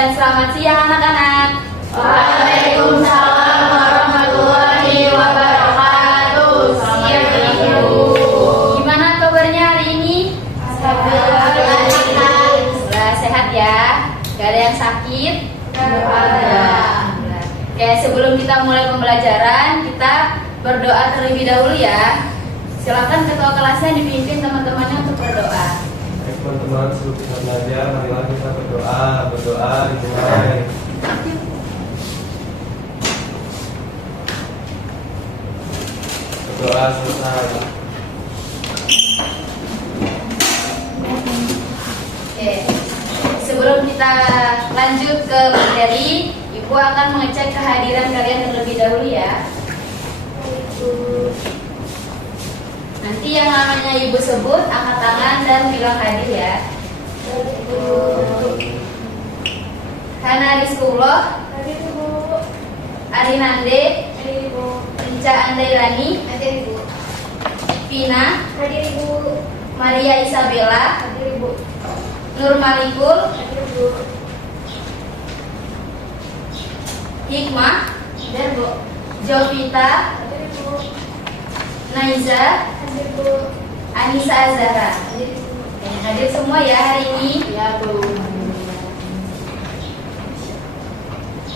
dan selamat siang anak-anak. Waalaikumsalam warahmatullahi wabarakatuh. Siang Ibu. Gimana kabarnya hari ini? Alhamdulillah. Sehat ya? Gak ada yang sakit? Gak ada. Oke, sebelum kita mulai pembelajaran, kita berdoa terlebih dahulu ya. Silakan ketua kelasnya dipimpin teman-temannya untuk berdoa. Baik teman-teman, sebelum kita belajar, marilah kita berdoa dimulai. Berdoa selesai. Oke, sebelum kita lanjut ke materi, Ibu akan mengecek kehadiran kalian terlebih dahulu ya. Nanti yang namanya Ibu sebut, angkat tangan dan bilang hadir ya. Hana Rizkullah, Arinande, Rinca Andairani, Vina, Maria Isabella, Nur Malikul, Hikmah, Jovita, Naiza, Anissa Azhara. Hadir semua ya hari ini. Ya, Bu.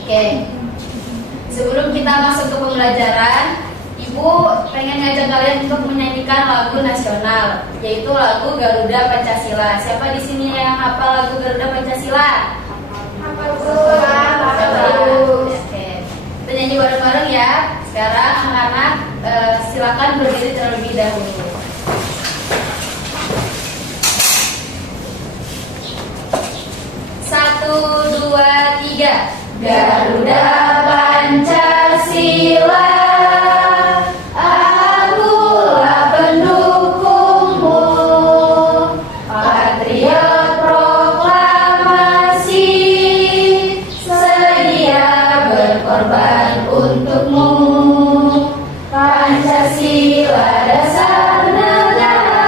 Oke. Sebelum kita masuk ke pembelajaran, Ibu pengen ngajak kalian untuk menyanyikan lagu nasional, yaitu lagu Garuda Pancasila. Siapa di sini yang hafal lagu Garuda Pancasila? Oke. Kita nyanyi bareng-bareng ya. Sekarang anak-anak silakan berdiri terlebih dahulu. Satu, dua, tiga. Garuda Pancasila, akulah pendukungmu, patriot proklamasi, sedia berkorban untukmu. Pancasila dasar negara,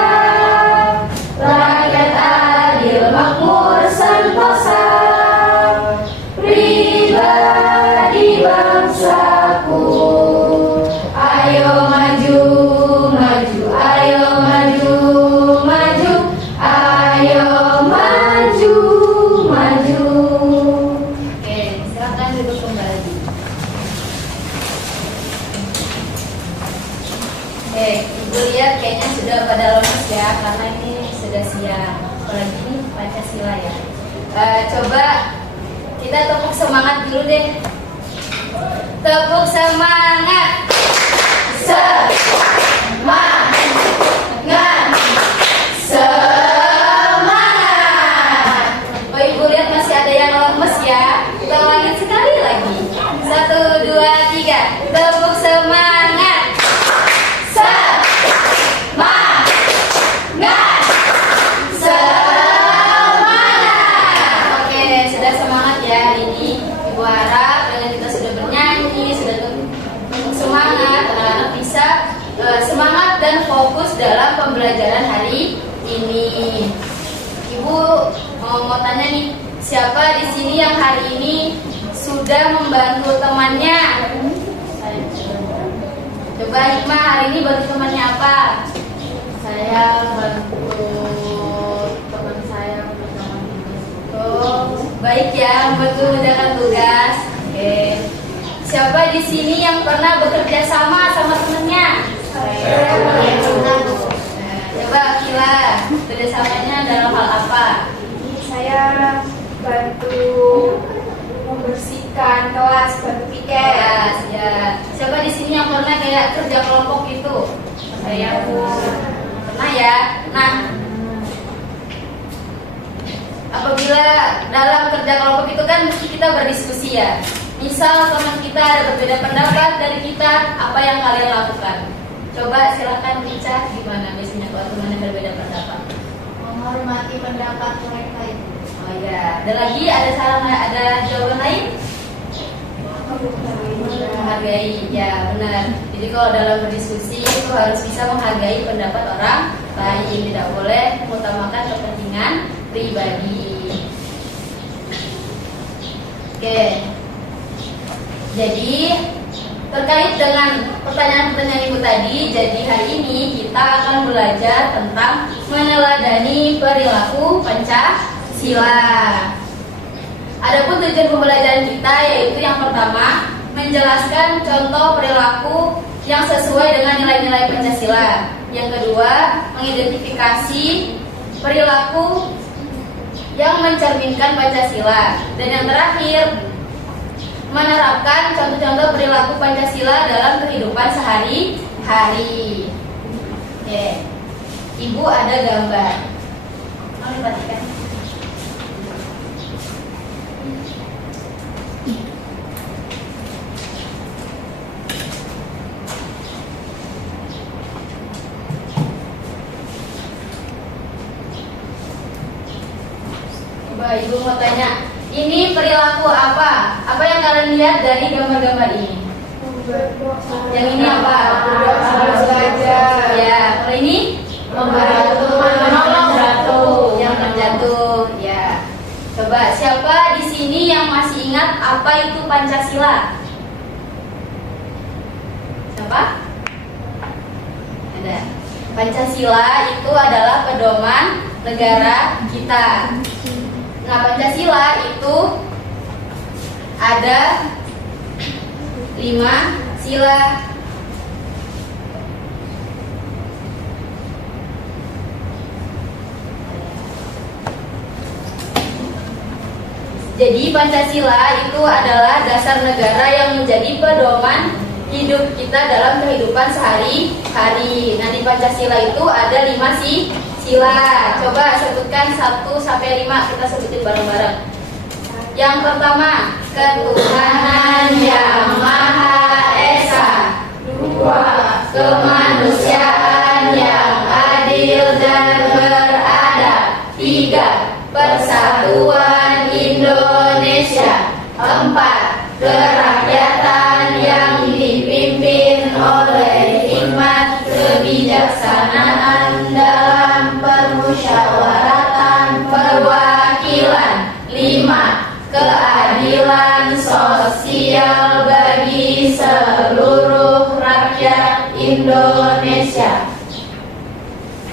rakyat adil makmur sentosa, pribadi bangsaku. Ayo maju, maju, ayo maju, maju, ayo maju, maju. Oke, silakan duduk kembali. Oke, Ibu lihat kayaknya sudah pada lemes ya, karena ini sudah siang. Apalagi ini Pancasila ya. Coba kita tepuk semangat dulu deh. Tepuk semangat. Semangat, semangat. Oh, Ibu lihat masih ada yang lemes ya. Kita ulangin sekali lagi. 1, 2, 3. Tepuk semangat. Semangat, semangat. Oke, sudah semangat ya hari ini. Ibu harap dengan kita sudah bernyanyi, sudah semangat, anak-anak bisa semangat dan fokus dalam pembelajaran hari ini. Ibu mau tanya nih, siapa di sini yang hari ini sudah membantu temannya? Coba Hikmah, hari ini bantu temannya apa? Saya bantu teman saya mengerjakan tugas. Oh, baik ya, membantu mengerjakan tugas. Oke. Siapa di sini yang pernah bekerja sama temennya? Coba Kila, kerjasamanya dalam hal apa? Saya bantu membersihkan kelas, bantu piket. Kelas, ya. Siapa di sini yang pernah kayak kerja kelompok gitu? Saya pernah ya. Nah, apabila dalam kerja kelompok itu kan mesti kita berdiskusi ya. Misal teman kita ada berbeda pendapat dari kita, apa yang kalian lakukan? Coba silakan Rica, gimana biasanya kalau teman yang berbeda pendapat? Menghormati pendapat mereka itu. Oh ya, ada lagi, ada saran, ada jawaban lain? Menghargai, ya benar. Jadi kalau dalam berdiskusi itu harus bisa menghargai pendapat orang lain, tidak boleh mengutamakan kepentingan pribadi. Oke. Jadi terkait dengan pertanyaan-pertanyaan Ibu tadi, jadi hari ini kita akan belajar tentang meneladani perilaku Pancasila. Adapun tujuan pembelajaran kita yaitu yang pertama, menjelaskan contoh perilaku yang sesuai dengan nilai-nilai Pancasila. Yang kedua, mengidentifikasi perilaku yang mencerminkan Pancasila. Dan yang terakhir, menerapkan contoh-contoh perilaku Pancasila dalam kehidupan sehari-hari. Oke. Ibu ada gambar. Mau diperhatikan? Coba Ibu mau tanya, ini perilaku apa? Apa yang kalian lihat dari gambar-gambar ini? Yang ini apa? Belajar. Ya, kalau ini Membantu, menolong jatuh. yang terjatuh. Ya. Coba siapa di sini yang masih ingat apa itu Pancasila? Siapa? Ada. Pancasila itu adalah pedoman negara kita. Nah, Pancasila itu ada 5 sila. Jadi Pancasila itu adalah dasar negara yang menjadi pedoman hidup kita dalam kehidupan sehari-hari. Nah, di Pancasila itu ada 5 sila. Coba sebutkan 1 sampai 5, kita sebutin bareng-bareng. Yang pertama, ketuhanan yang Maha Esa. 2, kemanusiaan yang adil dan beradab. 3, persatuan Indonesia. 4, kerakyatan yang dipimpin oleh hikmat kebijaksanaan dalam permusyawaratan perwakilan. 5, keadilan sosial bagi seluruh rakyat Indonesia.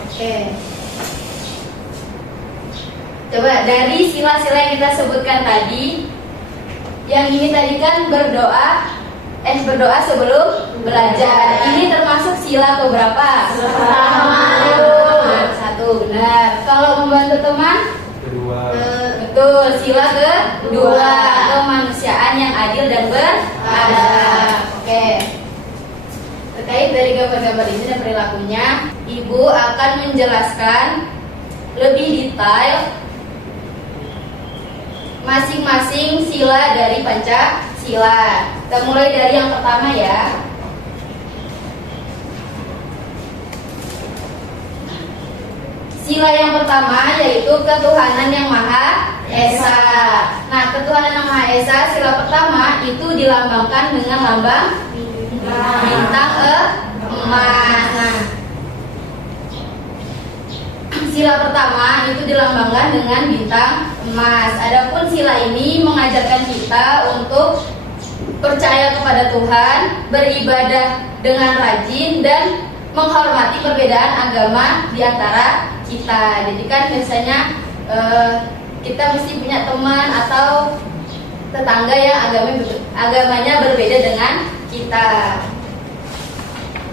Oke. Coba dari sila-sila yang kita sebutkan tadi, yang ini tadi kan berdoa sebelum belajar. Ini termasuk sila keberapa? Pertama. Nah, 1, benar. Kalau membantu teman, Kedua. betul. Sila kedua, kemanusiaan yang adil dan beradab. Oke. Terkait dari gambar-gambar ini dan perilakunya, Ibu akan menjelaskan lebih detail masing-masing sila dari Pancasila. Kita mulai dari yang pertama ya. Sila yang pertama yaitu ketuhanan yang Maha Esa. Nah, ketuhanan yang Maha Esa, sila pertama itu dilambangkan dengan lambang bintang emas. Nah, sila pertama itu dilambangkan dengan bintang emas. Adapun sila ini mengajarkan kita untuk percaya kepada Tuhan, beribadah dengan rajin dan menghormati perbedaan agama di antara kita. Jadi kan biasanya kita mesti punya teman atau tetangga yang agamanya berbeda dengan kita.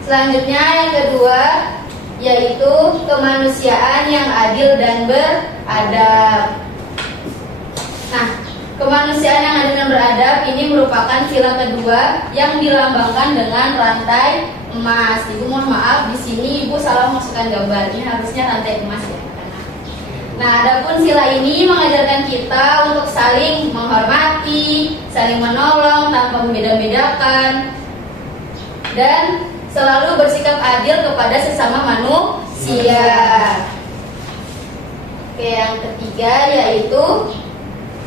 Selanjutnya yang kedua yaitu kemanusiaan yang adil dan beradab. Nah, kemanusiaan yang adil dan beradab ini merupakan sila kedua yang dilambangkan dengan rantai emas. Ibu mohon maaf, di sini Ibu salah masukkan gambar. Ini harusnya rantai emas ya. Nah, adapun sila ini mengajarkan kita untuk saling menghormati, saling menolong tanpa membeda-bedakan, dan selalu bersikap adil kepada sesama manusia. Oke, yang ketiga yaitu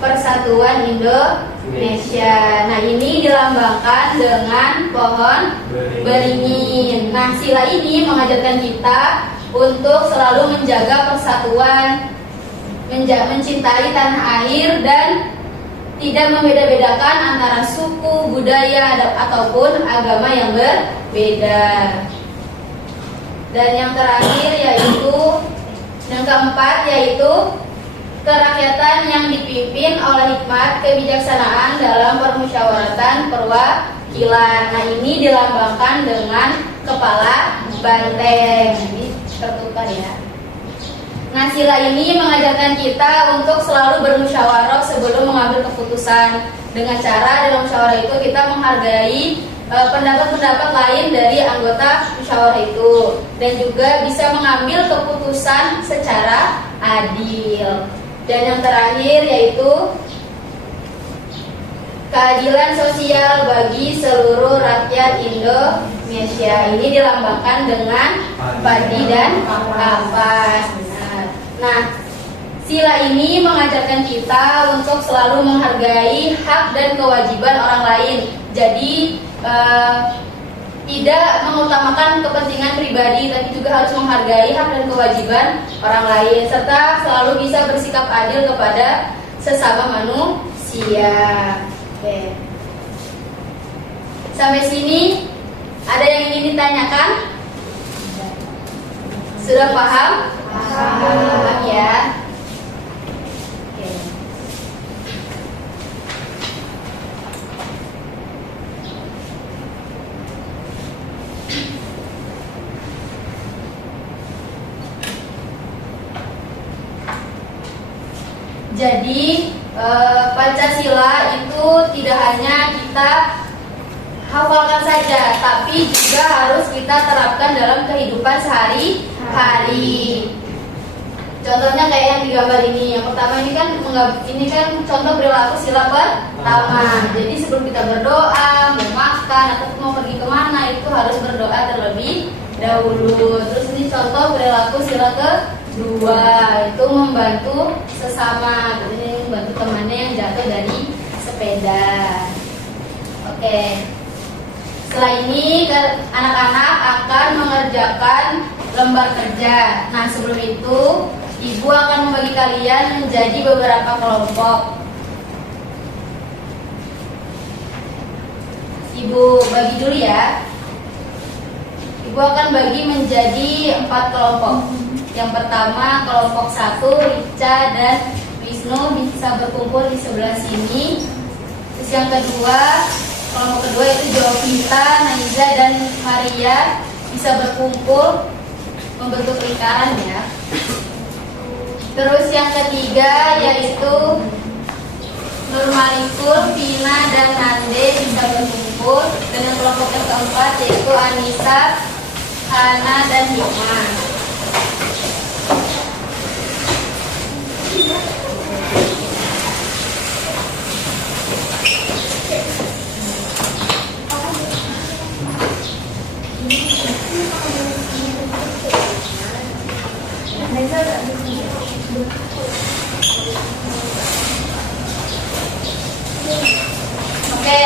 persatuan Indonesia. Nah, ini dilambangkan dengan pohon beringin. Nah, sila ini mengajarkan kita untuk selalu menjaga persatuan, mencintai tanah air, dan tidak membeda-bedakan antara suku, budaya, ataupun agama yang berbeda. Dan yang terakhir yang keempat yaitu kerakyatan yang dipimpin oleh hikmat kebijaksanaan dalam permusyawaratan perwakilan. Nah, ini dilambangkan dengan kepala banteng. Ini tertukar ya. Nah, sila ini mengajarkan kita untuk selalu bermusyawarah sebelum mengambil keputusan. Dengan cara dalam musyawarah itu kita menghargai pendapat-pendapat lain dari anggota musyawarah itu, dan juga bisa mengambil keputusan secara adil. Dan yang terakhir yaitu keadilan sosial bagi seluruh rakyat Indonesia. Ini dilambangkan dengan padi dan kapas. Nah, sila ini mengajarkan kita untuk selalu menghargai hak dan kewajiban orang lain. Jadi tidak mengutamakan kepentingan pribadi, tapi juga harus menghargai hak dan kewajiban orang lain, serta selalu bisa bersikap adil kepada sesama manusia. Oke. Sampai sini ada yang ingin ditanyakan? Sudah paham? Paham ya. Oke. Jadi Pancasila itu tidak hanya kita hafalkan saja, tapi juga harus kita terapkan dalam kehidupan sehari-hari. Contohnya kayak yang di gambar ini. Yang pertama ini kan contoh perilaku sila pertama. Jadi sebelum kita berdoa, mau makan atau mau pergi kemana, itu harus berdoa terlebih dahulu. Terus ini contoh perilaku sila kedua, itu membantu sesama. Jadi membantu temannya yang jatuh dari sepeda. Oke. Setelah ini anak-anak akan mengerjakan lembar kerja. Nah, sebelum itu Ibu akan membagi kalian menjadi beberapa kelompok. Ibu bagi dulu ya. Ibu akan bagi menjadi 4 kelompok. Yang pertama kelompok 1, Rica dan Wisnu bisa berkumpul di sebelah sini. Terus yang kedua, kelompok kedua itu Jovita, Naiza dan Maria bisa berkumpul membentuk lingkaran ya. Terus yang ketiga yaitu Nurmalikul, Vina dan Nande bisa berkumpul. Dan yang kelompok yang keempat yaitu Anissa, Hana dan Hikma. Oke.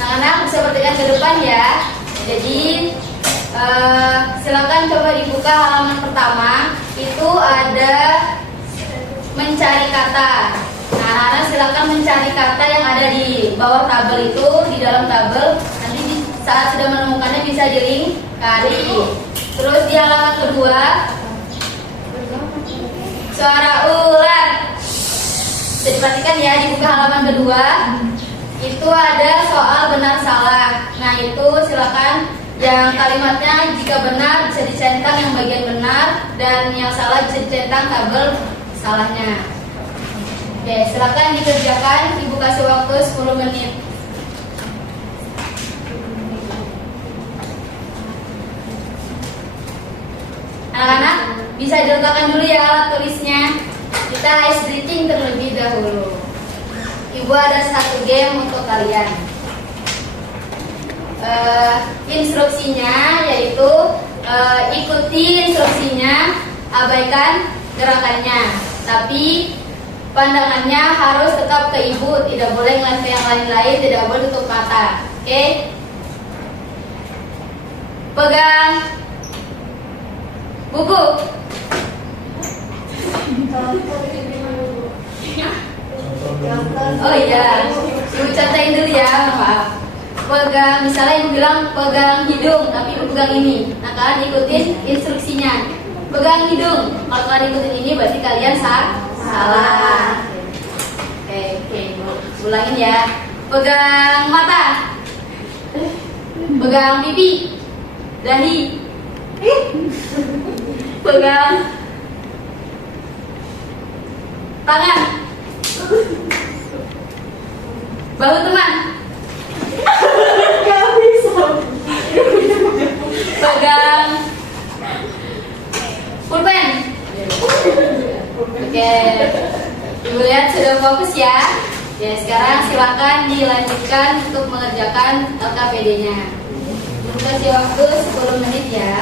Anak-anak bisa perhatikan ke depan ya. Jadi silakan coba dibuka halaman pertama. Itu ada mencari kata. Nah, anak-anak silakan mencari kata yang ada di bawah tabel itu, di dalam tabel. Nanti saat sudah menemukannya bisa dilingkari. Terus di halaman kedua, suara ular. Bisa diperhatikan ya, dibuka halaman kedua. Itu ada soal benar salah. Nah, itu silakan yang kalimatnya jika benar bisa dicentang yang bagian benar, dan yang salah bisa dicentang tabel salahnya. Oke, silakan dikerjakan. Ibu kasih waktu 10 menit. Anak-anak bisa diletakkan dulu ya alat tulisnya. Kita ice breathing terlebih dahulu. Ibu ada satu game untuk kalian. Instruksinya yaitu ikuti instruksinya, abaikan gerakannya. Tapi pandangannya harus tetap ke ibu, tidak boleh ngeliat ke yang lain-lain, tidak boleh tutup mata. Oke? Pegang buku. Oh iya, ibu contohin dulu ya, maaf. Pegang, misalnya ibu bilang pegang hidung, tapi ibu pegang ini. Nah kalian ikutin instruksinya. Pegang hidung. Kalau kalian ikutin ini berarti kalian salah. Oke, ibu ulangin ya. Pegang mata. Pegang pipi. Dahi. Pegang tangan. Bahu teman. Gak bisa. Pegang pulpen. Oke, ibu lihat sudah fokus ya. Ya sekarang silakan dilanjutkan untuk mengerjakan LKPD-nya. Ibu kasih waktu 10 menit ya.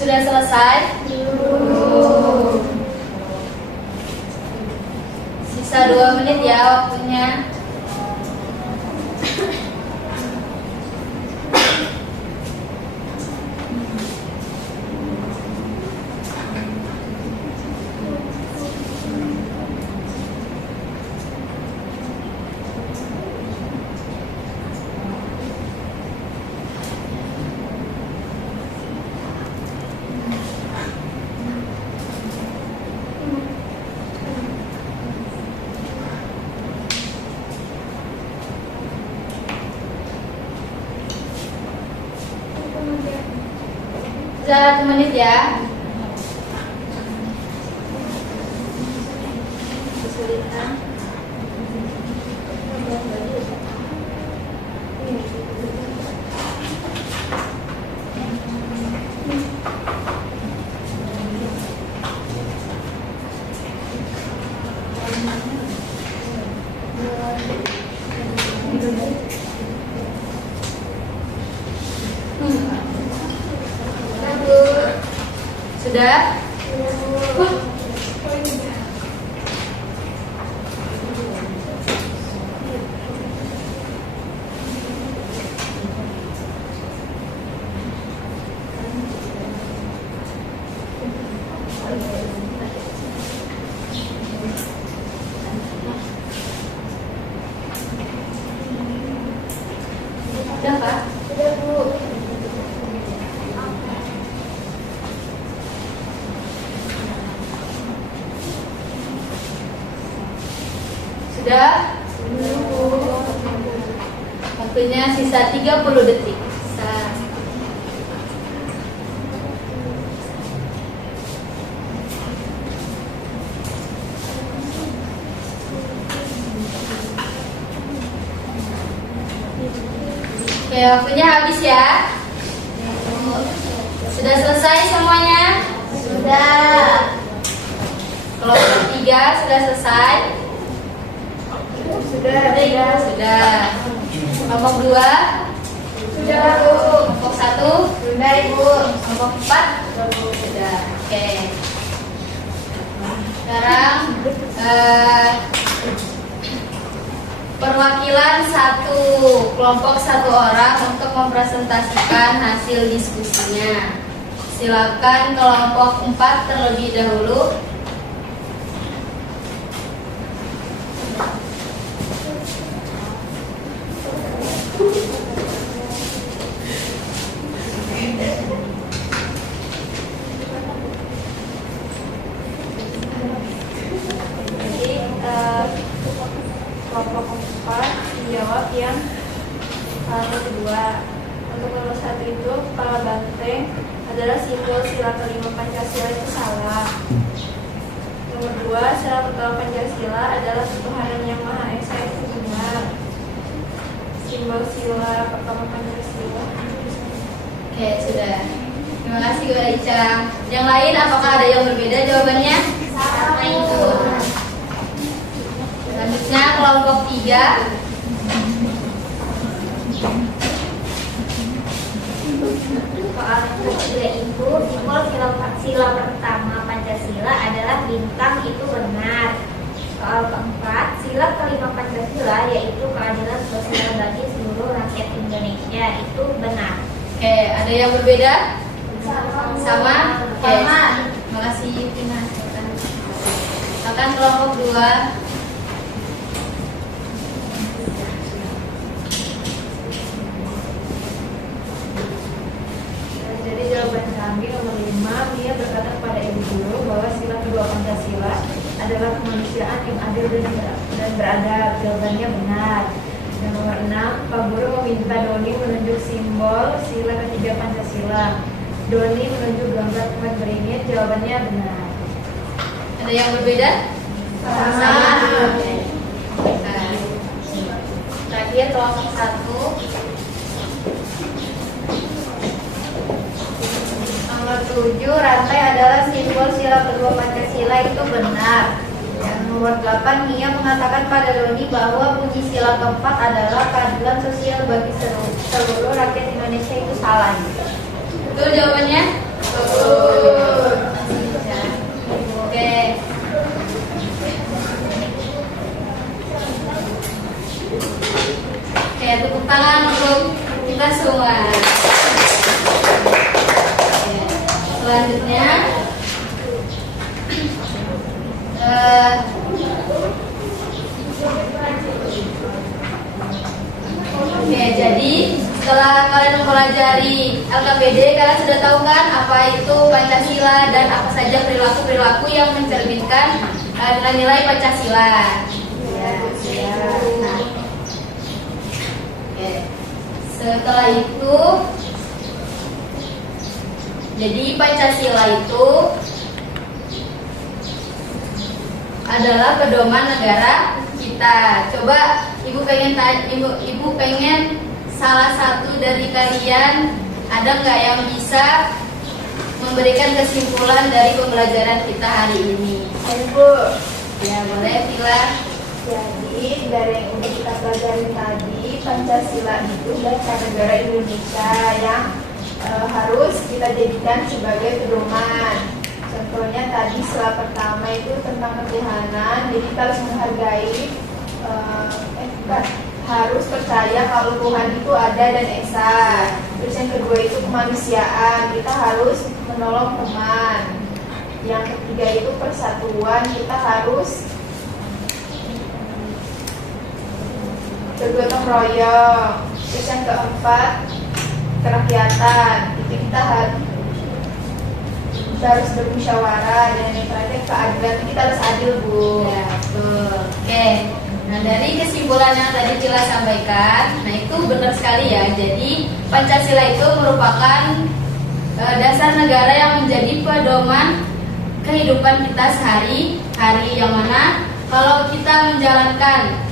Sudah selesai? Sisa 2 menit ya waktunya. Sisa 1 menit ya. Kesulitan. Sudah? Sudah, Pak? Sudah, Bu. Sudah? Waktunya sisa 30 detik. Oke, waktunya habis ya. Sudah selesai semuanya? Sudah. Kelompok 3 sudah selesai? Sudah. Kelompok 2? Sudah, Bu. Kelompok 1? Sudah, Ibu. Kelompok 4? Sudah. Oke. Sekarang perwakilan satu kelompok satu orang untuk mempresentasikan hasil diskusinya. Silakan kelompok 4 terlebih dahulu. Kelompok 4 dijawab yang kedua. Untuk nomor 1 itu kepala banteng adalah simbol sila kelima Pancasila itu salah. Nomor 2, sila pertama Pancasila adalah ketuhanan yang Maha Esa itu benar. Simbol sila pertama Pancasila. Oke, sudah. Terima kasih Bu Aica. Yang lain apakah ada yang berbeda jawabannya? Sama, Ibu. Selanjutnya kelompok 3. Soal yang ketiga itu simbol sila pertama Pancasila adalah bintang itu benar. Soal keempat, sila kelima Pancasila yaitu keadilan sosial bagi seluruh rakyat Indonesia itu benar. Oke, ada yang berbeda? Sama? Oke. Sama. Terima kasih Tina. Silakan kelompok 2. Jadi jawaban kami nomor 5, Mia berkata kepada ibu guru bahwa sila kedua Pancasila adalah kemanusiaan yang adil dan beradab. Jawabannya benar. Dan nomor 6, Pak Guru meminta Doni menunjuk simbol sila ketiga Pancasila. Doni menunjuk gambar kuat beringin. Jawabannya benar. Ada yang berbeda? Sama. Oke. Nah, terakhir kelompok 1. Nomor 7, rantai adalah simbol sila kedua Pancasila itu benar. Dan nomor 8, Mia mengatakan pada Doni bahwa bunyi sila keempat adalah keadilan sosial bagi seluruh rakyat Indonesia itu salah. Betul jawabannya? Betul. Oke. Oke, tepuk tangan untuk kita semua. Oke, selanjutnya oke, jadi setelah kalian mempelajari LKPD, kalian sudah tahu kan apa itu Pancasila dan apa saja perilaku-perilaku yang mencerminkan nilai-nilai Pancasila. Nah, oke. Setelah itu, jadi Pancasila itu adalah pedoman negara kita. Coba ibu pengen salah satu dari kalian ada nggak yang bisa memberikan kesimpulan dari pembelajaran kita hari ini? Ibu, Ya boleh, Vila. jadi dari yang udah kita pelajari tadi, Pancasila itu dasar negara Indonesia yang harus kita jadikan sebagai pedoman. Contohnya tadi sila pertama itu tentang ketuhanan, jadi kita harus menghargai, harus percaya kalau Tuhan itu ada dan esa. Terus yang kedua itu kemanusiaan, kita harus menolong teman. Yang ketiga itu persatuan, kita harus bergotong royong. Terus yang keempat kerakyatan, itu kita harus bermusyawarah. Dan yang terakhir keadilan, kita harus adil, Bu. Ya, betul. Oke. Nah, dari kesimpulan yang tadi Cila sampaikan, nah itu benar sekali ya. Jadi Pancasila itu merupakan dasar negara yang menjadi pedoman kehidupan kita sehari-hari, yang mana kalau kita menjalankan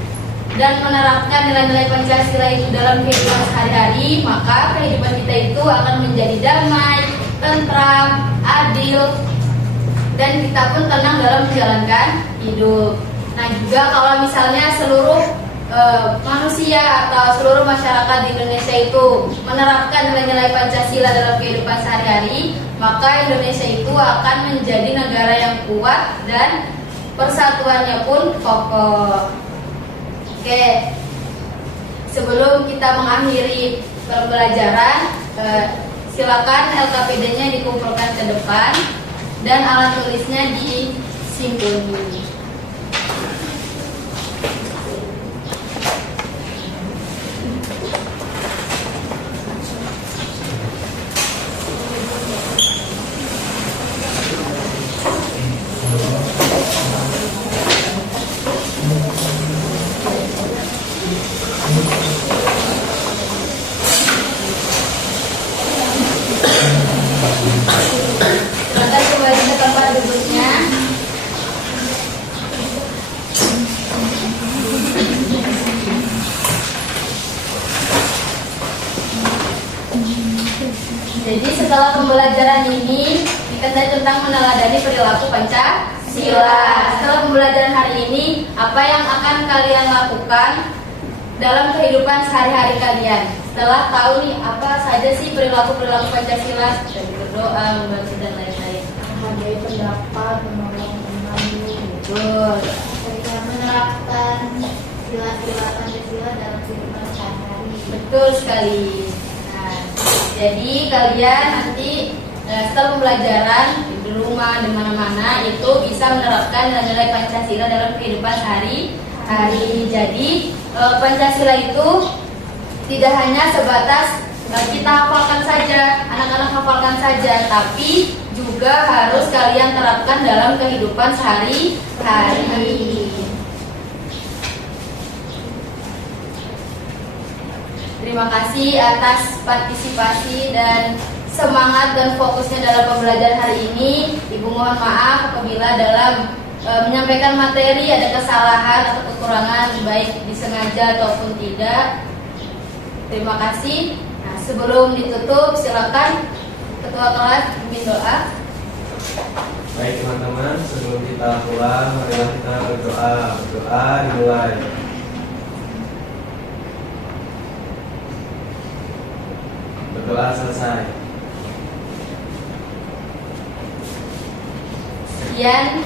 dan menerapkan nilai-nilai Pancasila itu dalam kehidupan sehari-hari, maka kehidupan kita itu akan menjadi damai, tentram, adil, dan kita pun tenang dalam menjalankan hidup. Nah juga kalau misalnya seluruh manusia atau seluruh masyarakat di Indonesia itu menerapkan nilai-nilai Pancasila dalam kehidupan sehari-hari, maka Indonesia itu akan menjadi negara yang kuat dan persatuannya pun kokoh. Oke, sebelum kita mengakhiri pembelajaran, silakan LKPD-nya dikumpulkan ke depan dan alat tulisnya disimpulkan. Silakan kembali ke tempat duduknya. Jadi setelah pembelajaran ini kita tentang meneladani perilaku Pancasila. Setelah pembelajaran hari ini, apa yang akan kalian lakukan dalam kehidupan sehari-hari kalian? Setelah tahu nih apa saja sih perilaku-perilaku Pancasila, dari berdoa, membaca dan lain-lain. Menghargai pendapat, menolong teman. Betul. Kita menerapkan sila-sila Pancasila dalam kehidupan sehari-hari. Betul sekali. Nah, jadi kalian nanti setelah pembelajaran di rumah, di mana-mana itu bisa menerapkan nilai-nilai Pancasila dalam kehidupan sehari-hari. Jadi Pancasila itu tidak hanya sebatas kita hafalkan saja, anak-anak hafalkan saja, tapi juga harus kalian terapkan dalam kehidupan sehari-hari. Terima kasih atas partisipasi dan semangat dan fokusnya dalam pembelajaran hari ini. Ibu mohon maaf apabila dalam menyampaikan materi ada kesalahan atau kekurangan, baik disengaja ataupun tidak. Terima kasih. Nah, sebelum ditutup, silakan Ketua kelas pimpin doa. Baik teman-teman, sebelum kita pulang, marilah kita berdoa. Berdoa dimulai. Berdoa selesai. Sekian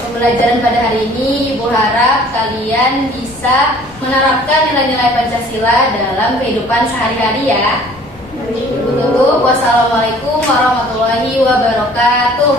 pembelajaran pada hari ini. Ibu harap kalian bisa menerapkan nilai-nilai Pancasila dalam kehidupan sehari-hari ya. Ibu tutup. Wassalamualaikum warahmatullahi wabarakatuh.